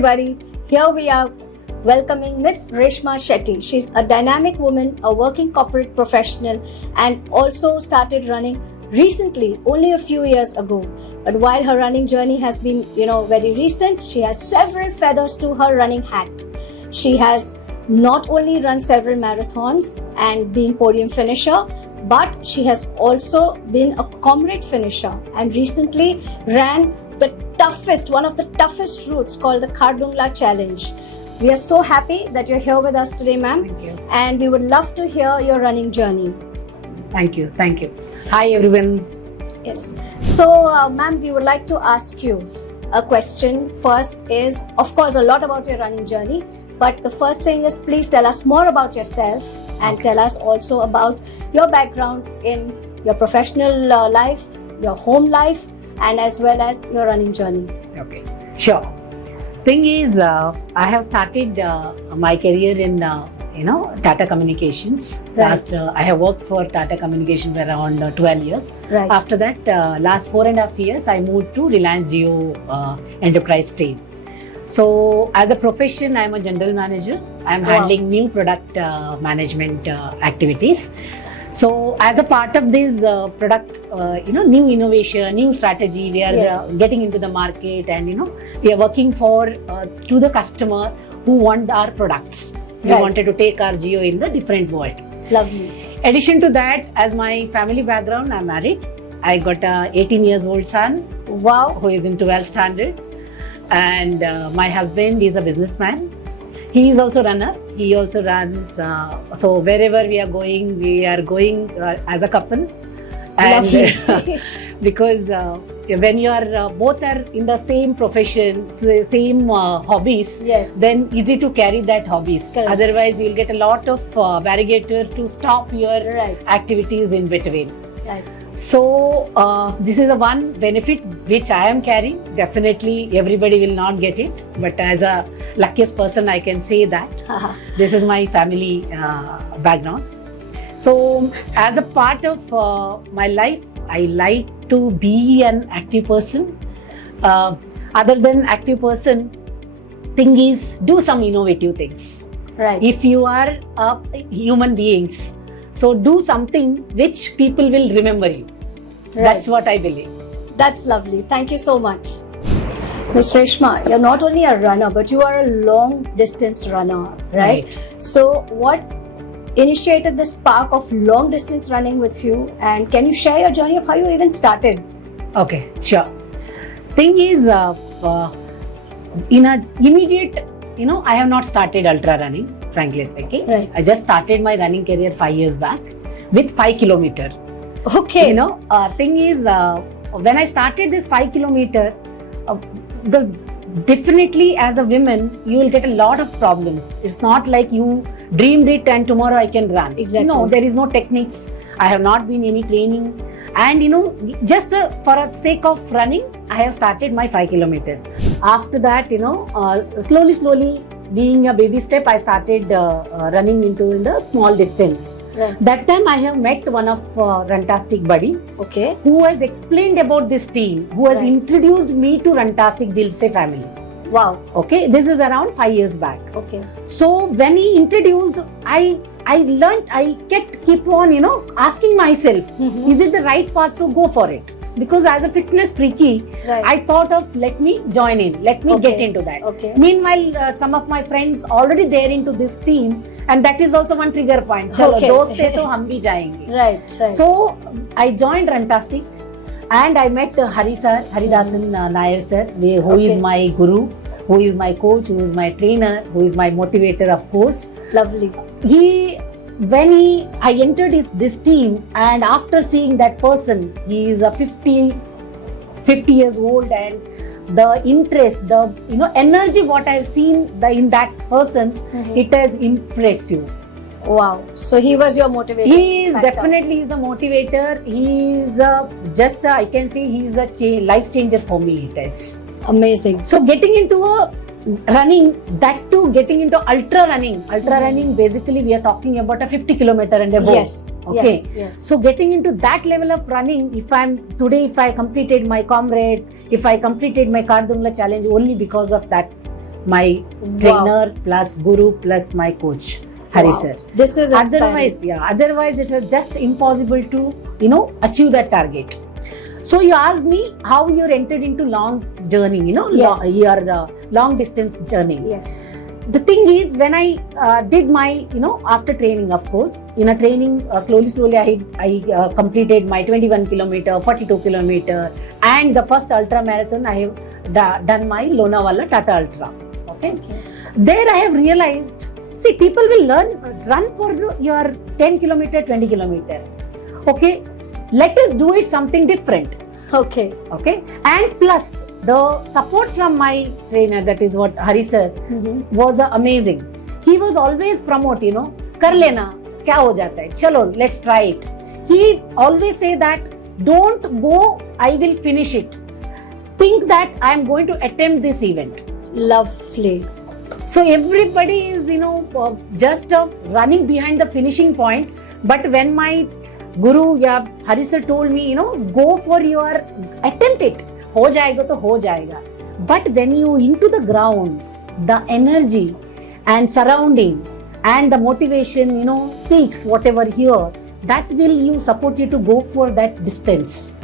everybody. Here we are welcoming Miss Reshma Shetty. She's a dynamic woman, a working corporate professional, and also started running recently, only a few years ago. But while her running journey has been, very recent, she has several feathers to her running hat. She has not only run several marathons and been podium finisher, but she has also been a comrade finisher and recently ran one of the toughest routes called the Khardungla Challenge. We are so happy that you're here with us today, ma'am. Thank you. And we would love to hear your running journey. Thank you. Hi everyone. Yes. So, ma'am, we would like to ask you a question. First is, of course, a lot about your running journey. But the first thing is, please tell us more about yourself and tell us also about your background in your professional life, your home life, and as well as your running journey. Okay, sure. Thing is, I have started my career in Tata Communications. Right. I have worked for Tata Communications for around 12 years. Right. After that, last 4.5 years, I moved to Reliance Jio Enterprise team. So, as a profession, I am a general manager. I am handling new product management activities. So, as a part of this product, new innovation, new strategy, we are getting into the market, and we are working to the customer who want our products. We wanted to take our Jio in the different world. Lovely. Addition to that, as my family background, I'm married. I got a 18 years old son. Wow. Who is in 12th standard. And my husband is a businessman. He is also a runner. He also runs. So wherever we are going as a couple. And because when you are both are in the same profession, same hobbies, then easy to carry that hobbies. Correct. Otherwise, you'll get a lot of barrier to stop your activities in between. Right. So this is a one benefit which I am carrying. Definitely everybody will not get it, but as a luckiest person I can say that this is my family background. So as a part of my life, I like to be an active person. Other than active person, thing is do some innovative things. Right. If you are human beings, so do something which people will remember you. Right. That's what I believe. That's lovely. Thank you so much. Ms. Reshma, you're not only a runner, but you are a long distance runner, right? So what initiated this spark of long distance running with you, and can you share your journey of how you even started? Okay, sure. Thing is, in a immediate, I have not started ultra running, frankly speaking. Right. I just started my running career 5 years back with 5 kilometer. Okay. Thing is, when I started this 5 kilometer, definitely as a woman, you will get a lot of problems. It's not like you dreamed it and tomorrow I can run. Exactly. No, there is no techniques. I have not been any training. And just for the sake of running, I have started my 5 kilometers. After that, slowly, being a baby step, I started running in the small distance. Right. That time I have met one of Runtastic buddy, who has explained about this team, who has introduced me to Runtastic Dil Se family. Wow. Okay, this is around 5 years back. Okay. So when he introduced, I learned, I keep on, asking myself, is it the right path to go for it? Because as a fitness freaky, I thought of let me join in, let me get into that. Okay. Meanwhile, some of my friends already there into this team, and that is also one trigger point. Chalo, dost hai to hum bhi jayenge. Right. So I joined Runtastic, and I met Haridasan Nair sir, who is my guru, who is my coach, who is my trainer, who is my motivator, of course. Lovely. When I entered this team, and after seeing that person, he is a 50 years old, and the interest, the energy what I have seen in that person's, it has impressed you. Wow. So he was your motivator. He is definitely a motivator. He is I can say he is a life changer for me. It is amazing. So getting into a running, that too getting into ultra running, basically we are talking about a 50 kilometer and above. Yes. Okay. Yes. So getting into that level of running, if I completed my comrade, if I completed my Khardungla challenge only because of that my trainer plus guru plus my coach, Hari sir. This is inspiring. Otherwise it is just impossible to, achieve that target. So you asked me how you entered into long journey, your long distance journey. Yes. The thing is, when I did my, after training, of course, in a training, slowly I completed my 21 kilometer, 42 kilometer, and the first ultra marathon I have done my Lonavala Tata Ultra. Okay. There I have realized, see, people will run for your 10 kilometer, 20 kilometer. Okay. Let us do it something different. Okay. And plus, the support from my trainer, that is what Hari sir, was amazing. He was always promote, kar lena, kya ho jata hai, chalo, let's try it. He always say that, don't go, I will finish it. Think that I am going to attempt this event. Lovely. So everybody is, just running behind the finishing point. But when my Guru, Hari sir told me, go for your, attempt it. Ho jayega to ho jayega. But when you into the ground, the energy and surrounding and the motivation, speaks whatever here, that will you support you to go for that distance.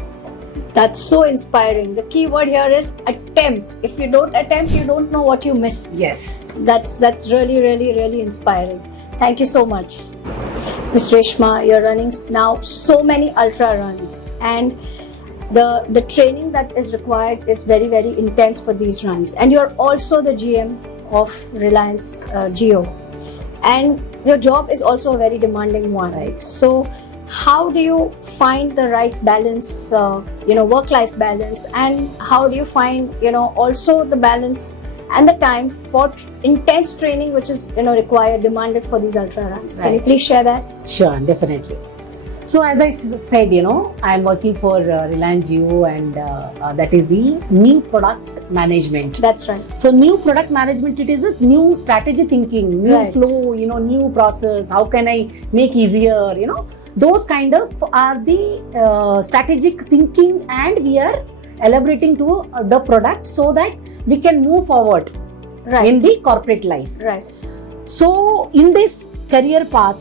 That's so inspiring. The key word here is attempt. If you don't attempt, you don't know what you missed. Yes. That's really inspiring. Thank you so much. Ms. Reshma, you're running now so many ultra runs, and the training that is required is very intense for these runs. And you're also the GM of Reliance Jio, and your job is also a very demanding one, right? So how do you find the right balance, work-life balance, and how do you find, also the balance and the time for intense training which is, required, demanded for these ultra runs? Can you please share that? Sure, definitely. So as I said, I am working for Reliance Jio, and that is the new product management. That's right. So new product management, it is a new strategy thinking, new flow, new process. How can I make easier, those kind of are the strategic thinking, and we are elaborating to the product so that we can move forward in the corporate life. Right. So in this career path,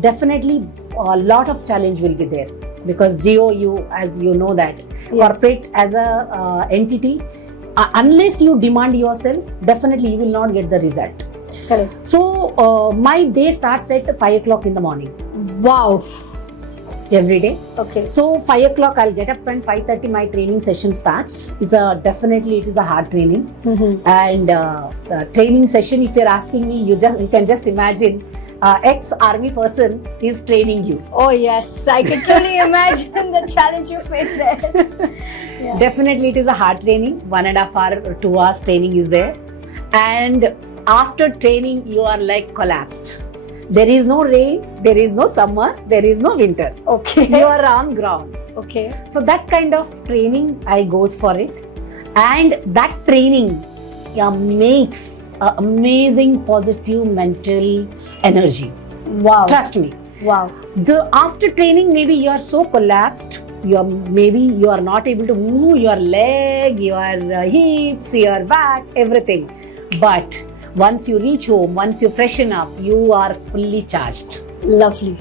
definitely a lot of challenge will be there, because Jio, as you know that, corporate as a entity, unless you demand yourself, definitely you will not get the result. Correct. So my day starts at 5 o'clock in the morning. Wow. Every day. Okay. So 5 o'clock I'll get up, and 5:30 my training session starts. It is a hard training. And the training session, if you're asking me, you can just imagine ex-army person is training you. Oh yes, I can truly imagine the challenge you face there. Yeah. Definitely it is a hard training. 1.5 hour or 2 hours training is there. And after training, you are like collapsed. There is no rain, there is no summer, there is no winter. Okay. You are on ground. Okay. So that kind of training, I goes for it. And that training makes amazing positive mental energy. Wow. Trust me. Wow. After training, maybe you are so collapsed, maybe you are not able to move your leg, your hips, your back, everything. But once you reach home, once you freshen up, you are fully charged. Lovely.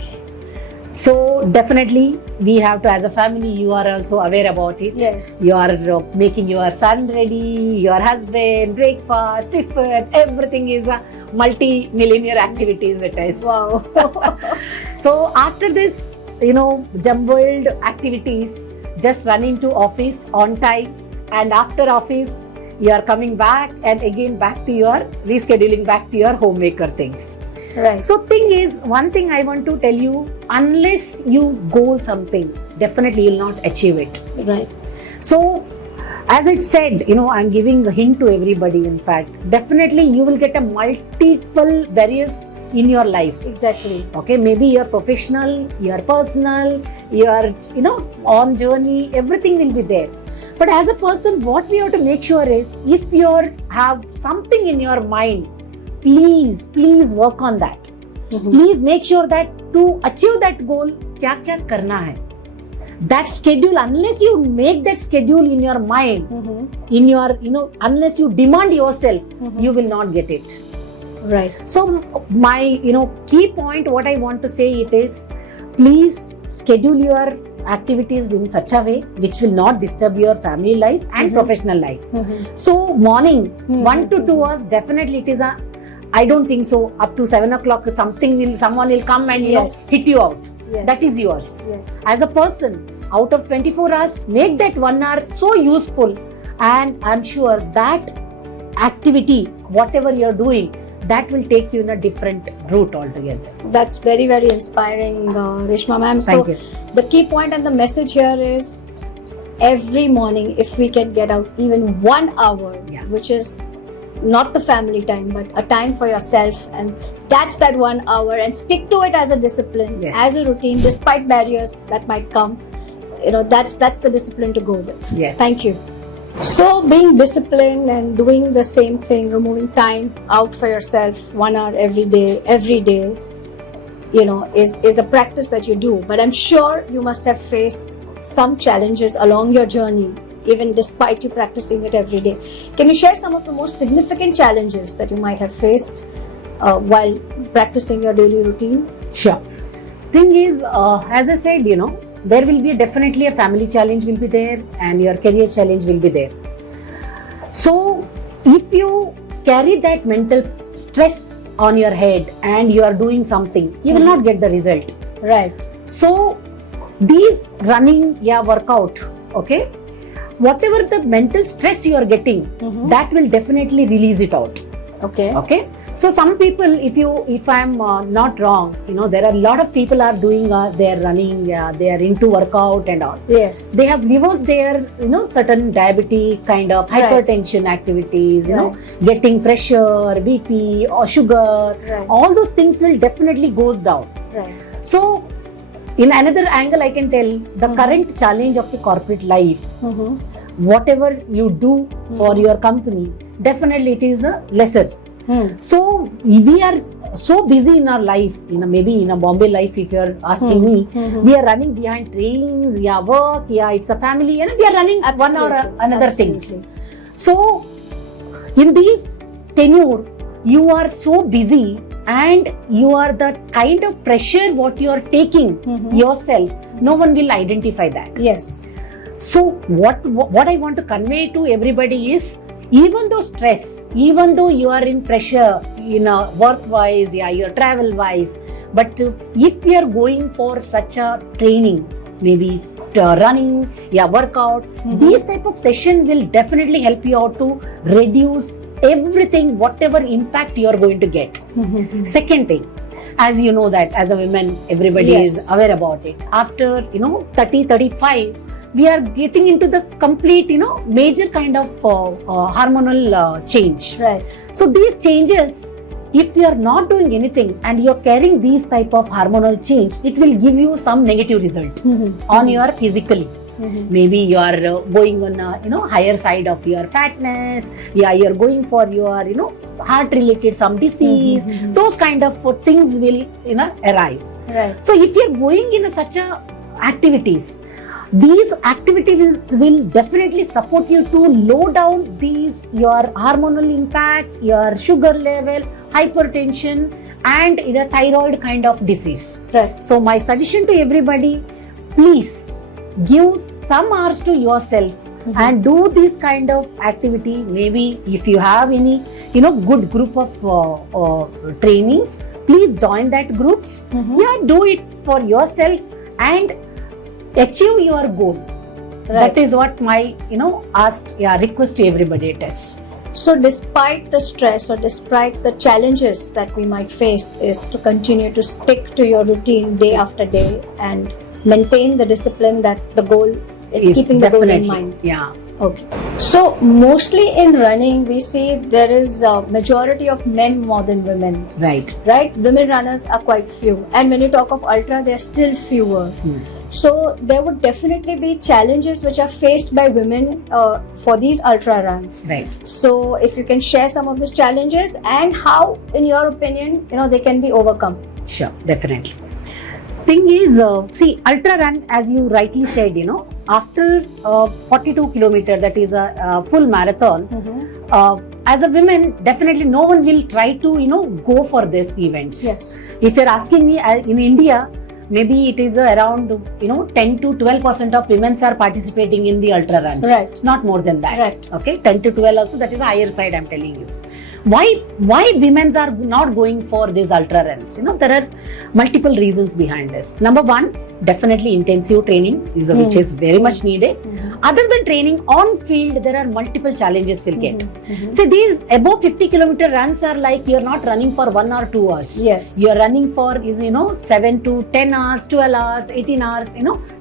So definitely we have to, as a family, you are also aware about it. Yes. You are making your son ready, your husband, breakfast, tiffin, everything is a multi-millionaire activities it is. Wow. So after this, jumbled activities, just running to office on time, and after office, you are coming back and again back to your rescheduling back to your homemaker things. Right. So one thing I want to tell you, unless you goal something, definitely you will not achieve it. Right. So as it said, I'm giving a hint to everybody, in fact, definitely you will get a multiple various in your lives. Exactly. Okay, maybe your professional, your personal, your, on journey, everything will be there. But as a person, what we have to make sure is, if you have something in your mind, please work on that. Please make sure that to achieve that goal, kya karna hai. that schedule, unless you make that schedule in your mind, in your, unless you demand yourself, you will not get it. Right. So my, key point, what I want to say it is, please schedule your activities in such a way which will not disturb your family life and professional life. So morning, 1 to 2 hours, definitely it is I don't think so, up to 7 o'clock, someone will come and hit you out. Yes. That is yours. Yes. As a person, out of 24 hours, make that 1 hour so useful, and I'm sure that activity, whatever you're doing, that will take you in a different route altogether. That's very, very inspiring, Reshma ma'am. Thank you. The key point and the message here is, every morning, if we can get out even 1 hour, which is not the family time, but a time for yourself, and that's that 1 hour, and stick to it as a discipline, as a routine, despite barriers that might come. That's the discipline to go with. Yes. Thank you. So being disciplined and doing the same thing, removing time out for yourself, 1 hour every day, is a practice that you do. But I'm sure you must have faced some challenges along your journey, even despite you practicing it every day. Can you share some of the most significant challenges that you might have faced while practicing your daily routine? Sure. Thing is, as I said, there will be definitely a family challenge will be there, and your career challenge will be there. So if you carry that mental stress on your head and you are doing something, you will not get the result. Right. So these running, workout, okay, whatever the mental stress you are getting, that will definitely release it out. Okay. So some people, if I'm not wrong, there are a lot of people are doing their running, they are into workout and all. Yes. They have reversed their, certain diabetic kind of hypertension activities, getting pressure, BP or sugar, all those things will definitely goes down. Right. So in another angle, I can tell the current challenge of the corporate life, whatever you do for your company, definitely it is a lesser. So we are so busy in our life, maybe in a Bombay life, if you're asking me, we are running behind trains, work, it's a family, and we are running one or another things. So in this tenure, you are so busy, and you are the kind of pressure what you are taking yourself, no one will identify that. Yes. So what I want to convey to everybody is, even though stress, even though you are in pressure, work-wise, your travel-wise, but if you are going for such a training, maybe running, workout, these type of session will definitely help you out to reduce everything, whatever impact you are going to get. Second thing, as you know that as a woman, everybody is aware about it. After 30, 35, we are getting into the complete, major kind of hormonal change. Right. So these changes, if you are not doing anything and you are carrying these type of hormonal change, it will give you some negative result on your physically. Maybe you are going on a higher side of your fatness. You are going for your heart related some disease. Those kind of things will arise. Right. So if you are going in such a activities, these activities will definitely support you to low down your hormonal impact, your sugar level, hypertension, and a thyroid kind of disease. Right. So my suggestion to everybody, please give some hours to yourself and do this kind of activity. Maybe if you have any good group of trainings, please join that groups. Do it for yourself and achieve your goal. That is what my request to everybody it is. So despite the stress or despite the challenges that we might face, is to continue to stick to your routine day after day and maintain the discipline, that the goal is keeping the goal in mind. Yeah. Okay. So mostly in running, we see there is a majority of men more than women. Right. Right? Women runners are quite few. And when you talk of ultra, they are still fewer. So there would definitely be challenges which are faced by women for these ultra runs. Right. So if you can share some of these challenges and how, in your opinion, they can be overcome. Sure, definitely. Thing is, see, ultra run, as you rightly said, after 42 kilometer, that is a full marathon. As a woman, definitely no one will try to go for these events. Yes. If you're asking me, in India, maybe it is around 10 to 12% of women are participating in the ultra runs. Right. Not more than that. Right. Okay, 10 to 12 also, that is the higher side, I'm telling you. Why women are not going for these ultra runs? There are multiple reasons behind this. Number one, definitely intensive training which is very much needed. Other than training, on field there are multiple challenges we'll get. So these above 50 kilometer runs are like you're not running for 1 or 2 hours. Yes. You're running for 7 to 10 hours, 12 hours, 18 hours,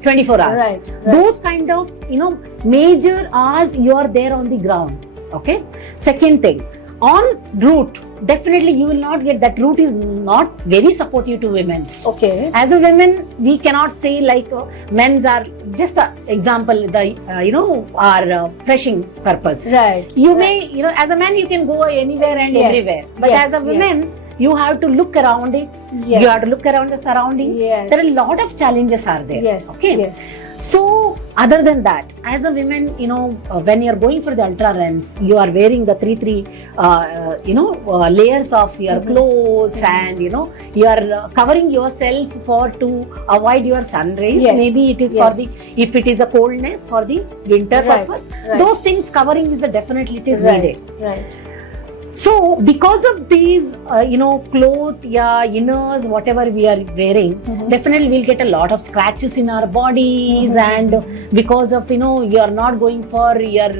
24 hours. Right. Those kind of major hours you are there on the ground. Okay. Second thing, on route, definitely you will not get that. Route is not very supportive to women's. Okay. As a women, we cannot say like men's are just an example. Our freshing purpose. Right. You may as a man you can go anywhere and everywhere, but as a woman you have to look around it. Yes. You have to look around the surroundings. Yes. There are a lot of challenges are there. Yes. Okay. Yes. So other than that, as a woman, when you're going for the ultra runs, you are wearing the three layers of your clothes, and you are covering yourself to avoid your sun rays. Yes. Maybe it is for if it is a coldness for the winter purpose. Right. Those things covering is definitely it is needed. Right. So because of these, clothes, inners, whatever we are wearing, definitely we'll get a lot of scratches in our bodies, and because of you are not going for your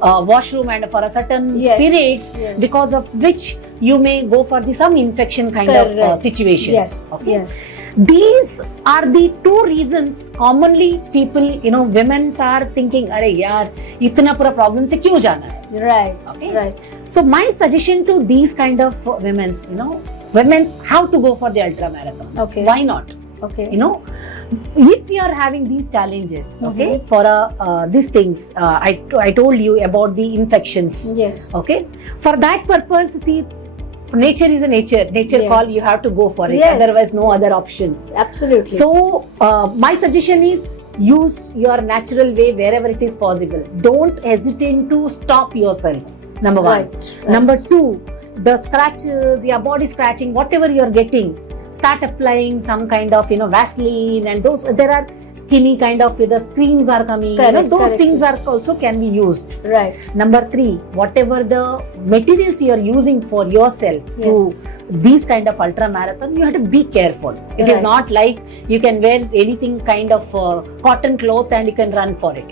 washroom and for a certain periods, because of which you may go for some infection kind of situations. Yes. Okay? Yes. These are the two reasons commonly people, women are thinking, "Arey yaar, itna pura problem se kyun jana hai?" Right. Okay. Right. So my suggestion to these kind of women's, have to go for the ultra marathon. Okay. Why not? Okay. If you are having these challenges, okay, for these things, I told you about the infections. Yes. Okay. For that purpose, see, nature is a nature call, you have to go for it. Yes. Otherwise, no other options. Absolutely. So my suggestion is use your natural way wherever it is possible. Don't hesitate to stop yourself. Number one. Right. Number two, the scratches, your body scratching, whatever you are getting, start applying some kind of Vaseline, and those there are skinny kind of the creams are coming. Those things are also can be used. Right. Number three, whatever the materials you are using for yourself to these kind of ultra marathon, you have to be careful. It is not like you can wear anything kind of cotton cloth and you can run for it.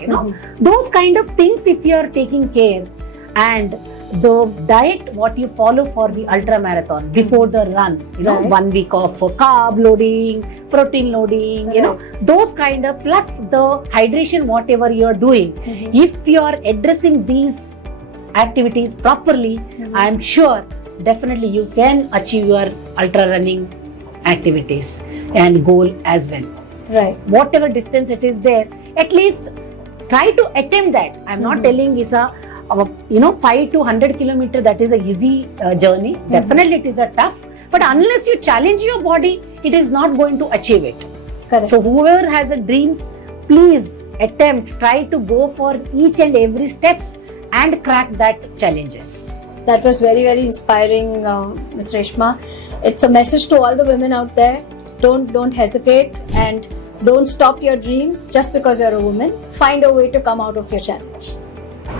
Those kind of things, if you are taking care, and the diet what you follow for the ultra marathon before the run, 1 week of carb loading, protein loading, those kind of, plus the hydration whatever you are doing. If you are addressing these activities properly, I am sure definitely you can achieve your ultra running activities and goal as well. Right. Whatever distance it is there, at least try to attempt that. I am not telling it's a 5 to 100 kilometer, that is a easy journey. Definitely it is a tough, but unless you challenge your body, it is not going to achieve it. Correct. So whoever has a dreams, please try to go for each and every steps and crack that challenges. That was very, very inspiring, Ms. Reshma. It's a message to all the women out there. Don't hesitate, and don't stop your dreams just because you're a woman. Find a way to come out of your challenge.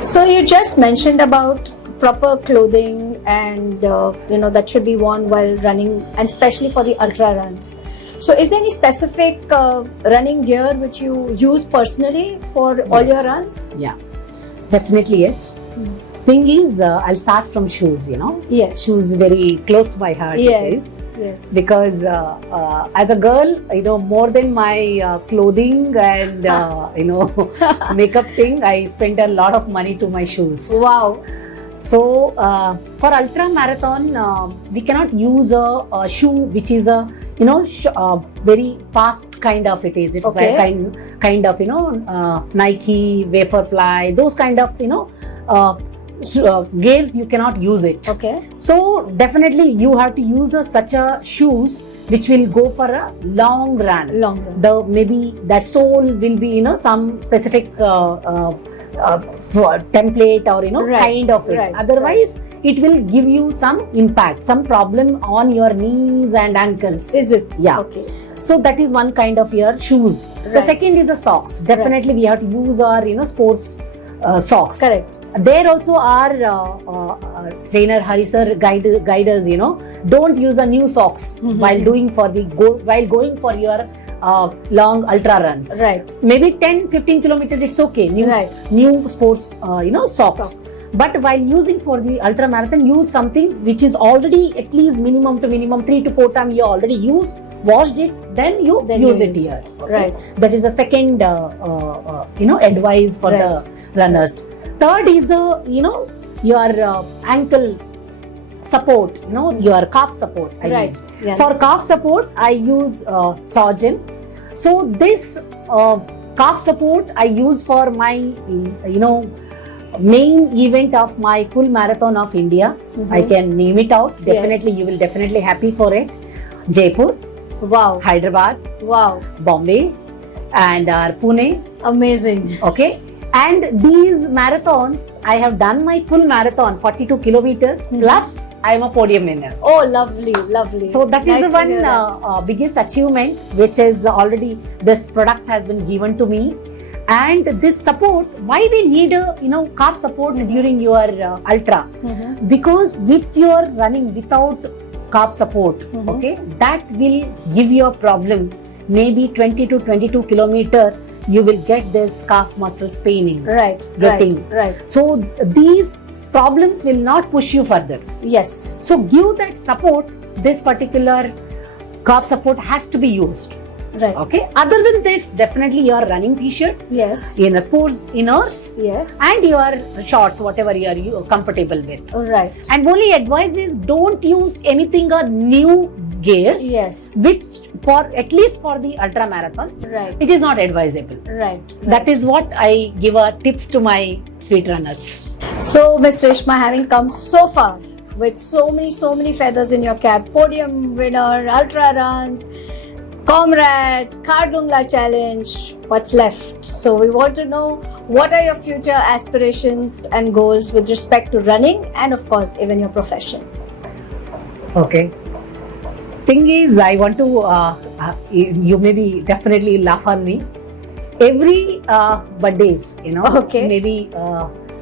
So you just mentioned about proper clothing and that should be worn while running, and especially for the ultra runs. So is there any specific running gear which you use personally for all your runs? Yeah, definitely yes. Thing is, I'll start from shoes. Yes. Shoes very close to my heart. Yes. Yes. Because as a girl, more than my clothing and makeup thing, I spent a lot of money to my shoes. Wow. So for ultra marathon, we cannot use a shoe which is a very fast kind of it is. It's Okay. like kind of Nike, Vaporfly, those kind of gears you cannot use it. Okay. So definitely you have to use such a shoes which will go for a long run. Long run. The maybe that sole will be some specific template or Right, kind of it. right, Otherwise, it will give you some impact, some problem on your knees and ankles. Is it? Yeah. Okay. So that is one kind of your shoes. The Right. second is the socks. Definitely we have to use our sports socks. Correct. There also our trainer Hari sir guide us. Don't use a new socks while doing while going for your long ultra runs. Right. Maybe 10-15 kilometers it's okay. New sports socks. But while using for the ultra marathon, use something which is already at least minimum 3 to 4 times you already used, washed it, then you use it here. Okay? Right. That is the second advice for the runners. Third is the your ankle support, your calf support. I mean. Yeah. For calf support, I use Sorgen. So this calf support I use for my main event of my full marathon of India. I can name it out. Definitely, you will definitely happy for it. Jaipur, Wow. Hyderabad, Wow. Bombay, and Pune. Amazing. Okay. And these marathons, I have done my full marathon, 42 kilometers, plus I am a podium winner. Oh, lovely, lovely. So that Nice is to hear the one biggest achievement, which is already this product has been given to me. And this support, why we need a calf support during your ultra? Because if you are running without calf support, okay, that will give you a problem. Maybe 20 to 22 kilometer, you will get this calf muscles paining. Right. Right. So these problems will not push you further. Yes. So give that support. This particular calf support has to be used. Right. Okay. Other than this, definitely your running t-shirt, Yes. in a sports inners, Yes. and your shorts, whatever you are comfortable with. Right. And only advice is don't use anything new gears. Yes. Which for at least for the ultra marathon, Right. it is not advisable. Right. That is what I give tips to my sweet runners. So, Miss Reshma, having come so far with so many feathers in your cap, podium winner, ultra runs, comrades, Khardungla challenge, what's left? So we want to know what are your future aspirations and goals with respect to running and of course even your profession. Okay. Thing is, I want to, you maybe definitely laugh on me. Every birthdays, Okay. maybe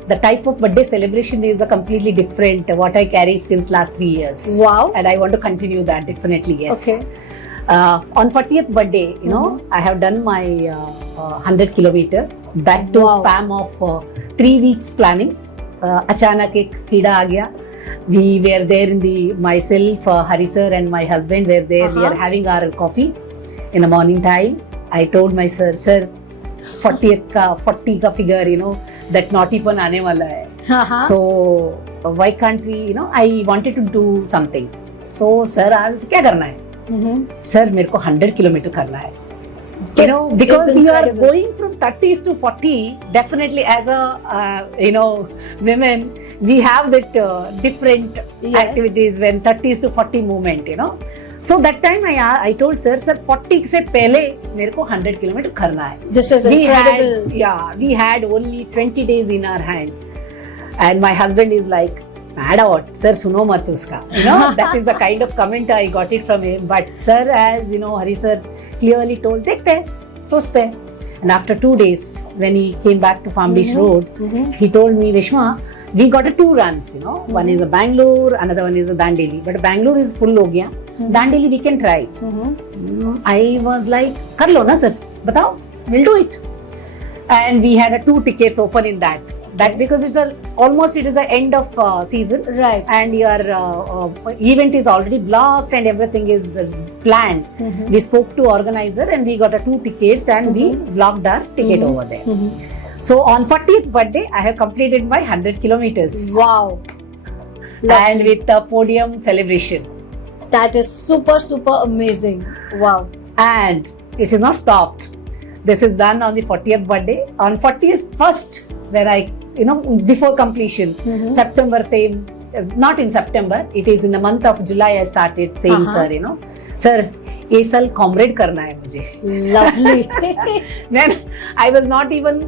the type of birthday celebration is a completely different what I carry since last 3 years. Wow. And I want to continue that definitely, yes. Okay. On 40th birthday, I have done my 100 kilometer. That too Wow. span of 3 weeks planning. Achanak ek कीड़ा आ गया. We were there in myself, Hari sir and my husband were there. We are having our coffee in the morning time. I told my sir, 40 का figure, that naughtyपन आने वाला है. So why can't we, I wanted to do something. So sir, आज क्या करना है? Sir, मेरे को 100 किलोमीटर करना है. Because you are going from 30s to 40, definitely as a women, we have that different activities when 30s to 40 movement. So that time I told sir 40 से पहले मेरे को 100 किलोमीटर करना है. This is incredible. We had only 20 days in our hand, and my husband is like, mad out, sir, suno mat uska. That is the kind of comment I got it from him. But sir, as Hari sir clearly told, dekhte hain, sochte hain. And after 2 days, when he came back to Palm Beach Road, he told me, Reshma, we got 2 runs, One is a Bangalore, another one is a Dandeli. But Bangalore is full ho gaya. Dandeli we can try. I was like, kar lo na sir, batao, we'll do it. And we had 2 tickets open in that. That because it is the end of season, Right. and your event is already blocked and everything is planned. We spoke to organizer and we got 2 tickets and we blocked our ticket over there. So on 40th birthday, I have completed my 100 kilometers. Wow. And with a podium celebration. That is super amazing. Wow. And it is not stopped. This is done on the 40th birthday. On 40th first, when I, before completion, September same, not in September, it is in the month of July I started saying, sir, sir, ये साल comrade करना है मुझे. Lovely. Then I was not even,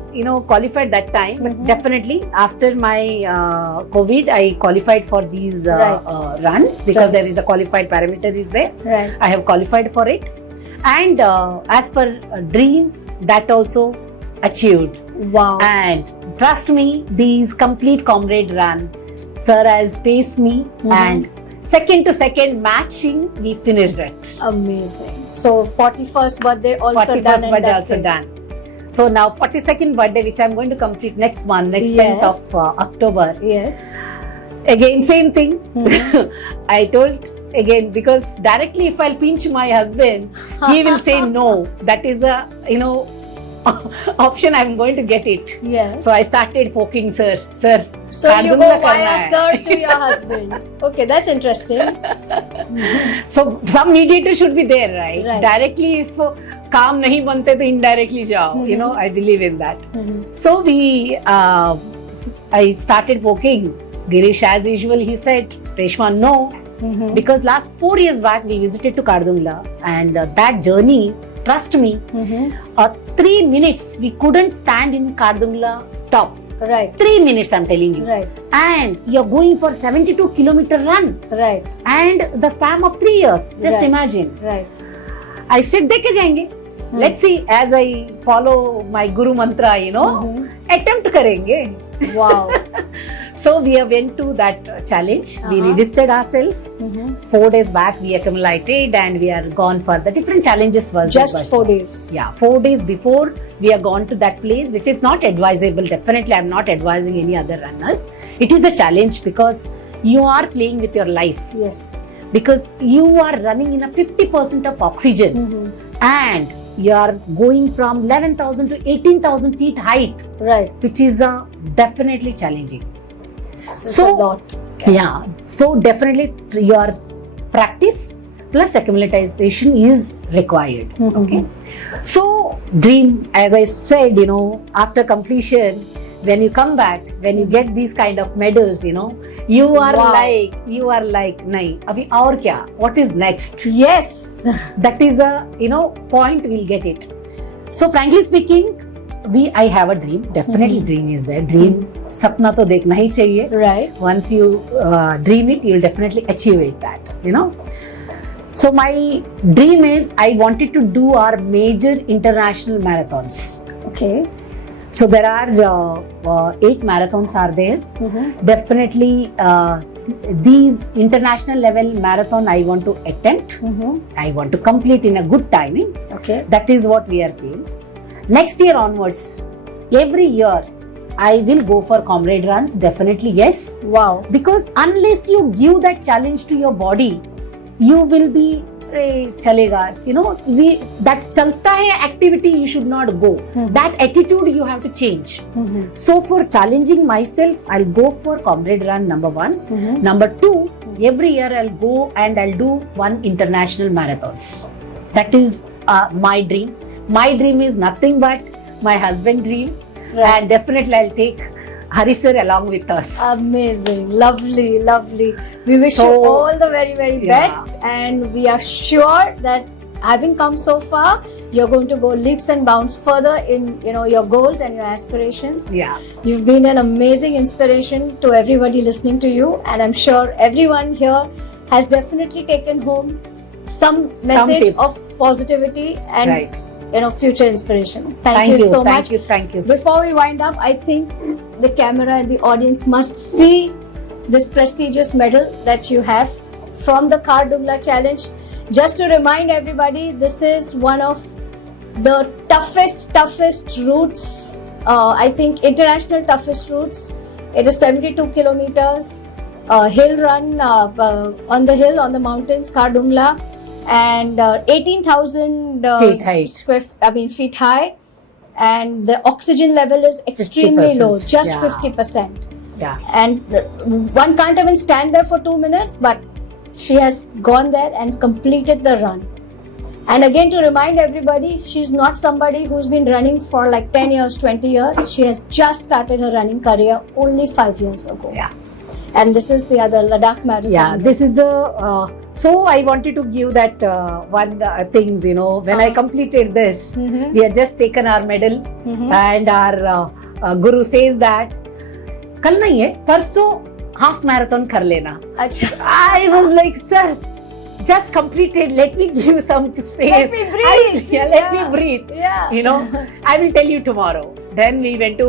qualified that time, but definitely after my COVID, I qualified for these runs because there is a qualified parameter is there. Right. I have qualified for it, and as per dream, that also achieved. Wow. And trust me, these complete comrade run, sir has paced me, and second to second matching, we finished it. Amazing. So 41st birthday also 41st done and birthday dusted. also done. So now 42nd birthday, which I'm going to complete next month, next 10th of October. Yes. Again, same thing. I told again, because directly if I'll pinch my husband, he will say no. That is a, option, I'm going to get it. Yes. So I started poking, sir. So you go via sir to your husband. Okay, that's interesting. So some mediator should be there, right? Directly, if काम नहीं बनते तो indirectly जाओ. I believe in that. So I started poking. Girish, as usual, he said, Reshma, no. Because last 4 years back, we visited to Kardungla, and that journey, trust me, 3 minutes, we couldn't stand in Kardungla top. Right. 3 minutes, I'm telling you. Right. And you're going for 72-kilometer run. Right. And the span of 3 years. Just imagine. Right. I said, देखे जाएंगे. Let's see, as I follow my Guru mantra, attempt करेंगे. Wow. So we went to that challenge. We registered ourselves. 4 days back we accumulated, and we are gone for the different challenges. Just 4 days. Yeah, 4 days before we are gone to that place, which is not advisable. Definitely, I am not advising any other runners. It is a challenge because you are playing with your life. Yes. Because you are running in a 50% of oxygen, and you are going from 11,000 to 18,000 feet height. Right. Which is definitely challenging. So, a lot. Yeah. So definitely your practice plus acclimatization is required. Okay. So dream, as I said, after completion, when you come back, when you get these kind of medals, you are like, nahi, abhi aur kya? What is next? Yes. That is a, point we'll get it. So frankly speaking, I have a dream. Definitely dream is there. Dream, sapna to dekhna hi chahiye. Right. Once you dream it, you'll definitely achieve it that, So my dream is I wanted to do our major international marathons. Okay. So there are 8 marathons are there. Definitely these international level marathon I want to attempt. I want to complete in a good timing. Okay. That is what we are seeing. Next year onwards, every year I will go for comrade runs. Definitely yes. Wow. Because unless you give that challenge to your body, you will be chalega. That chalta hai activity you should not go. That attitude you have to change. So for challenging myself, I'll go for comrade run number 1. Number 2, every year I'll go and I'll do 1 international marathons. That is my dream. My dream is nothing but my husband's dream. Right. And definitely I'll take Hari sir along with us. Amazing. Lovely, lovely. We wish you all the very, very best, and we are sure that having come so far, you're going to go leaps and bounds further in your goals and your aspirations. Yeah. You've been an amazing inspiration to everybody listening to you, and I'm sure everyone here has definitely taken home some message of positivity and future inspiration. Thank you so much. Thank you. Before we wind up, I think the camera and the audience must see this prestigious medal that you have from the Kardungla Challenge. Just to remind everybody, this is one of the toughest routes, I think international toughest routes. It is 72 kilometers, hill run on the hill, on the mountains, Kardungla. And 18,000 feet high, and the oxygen level is extremely low, just 50%. Yeah. And one can't even stand there for 2 minutes, but she has gone there and completed the run. And again, to remind everybody, she's not somebody who's been running for like 10 years, 20 years. She has just started her running career only 5 years ago. Yeah. And this is the other Ladakh marathon. Yeah, this is the. So I wanted to give that one things, you know, when I completed this, we had just taken our medal, and our guru says that कल नहीं है, परसों half marathon कर लेना. अच्छा. I was like, sir, just completed. Let me give some space. Let me breathe. Let me breathe. Yeah. You know, I will tell you tomorrow. Then we went to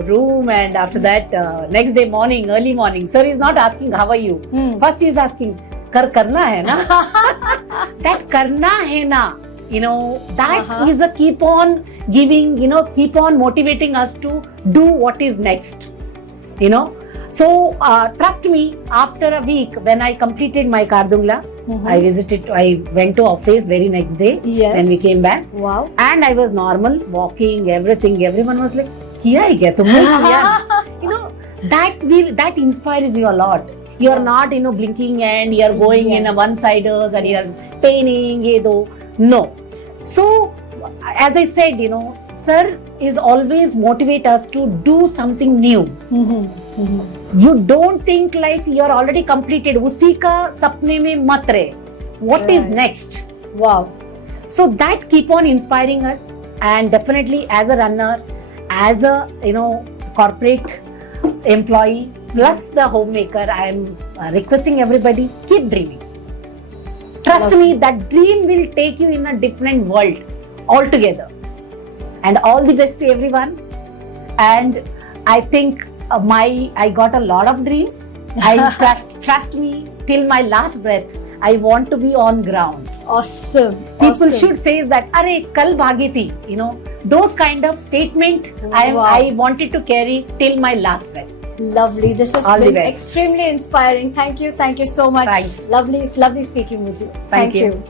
room, and after that, next day morning, early morning, sir is not asking how are you. First he is asking, करना है ना. That करना है ना, you know, that is a keep on giving, you know, keep on motivating us to do what is next, you know. So trust me, after a week when I completed my Kardungla, I went to office very next day. Yes. When we came back. Wow. And I was normal, walking, everything. Everyone was like, किया है क्या तुमने किया? You know, that inspires you a lot. You are not, you know, blinking and you are going in a one-siders and you are painting, ye do. No. So, as I said, you know, sir is always motivate us to do something new. You don't think like you are already completed. उसी का सपने में मत रहे. What is next? Wow. So that keep on inspiring us, and definitely as a runner, as a, you know, corporate employee, plus the homemaker, I am requesting everybody, keep dreaming. Trust me, that dream will take you in a different world altogether. And all the best to everyone. And I think I got a lot of dreams. I trust me, till my last breath, I want to be on ground. Awesome. People should say that, "Arey, kal bhagi thi," you know, those kind of statement. I wanted to carry till my last breath. Lovely. This has All the been best. extremely inspiring. Thank you so much. Thanks. Lovely speaking with you. Thank you.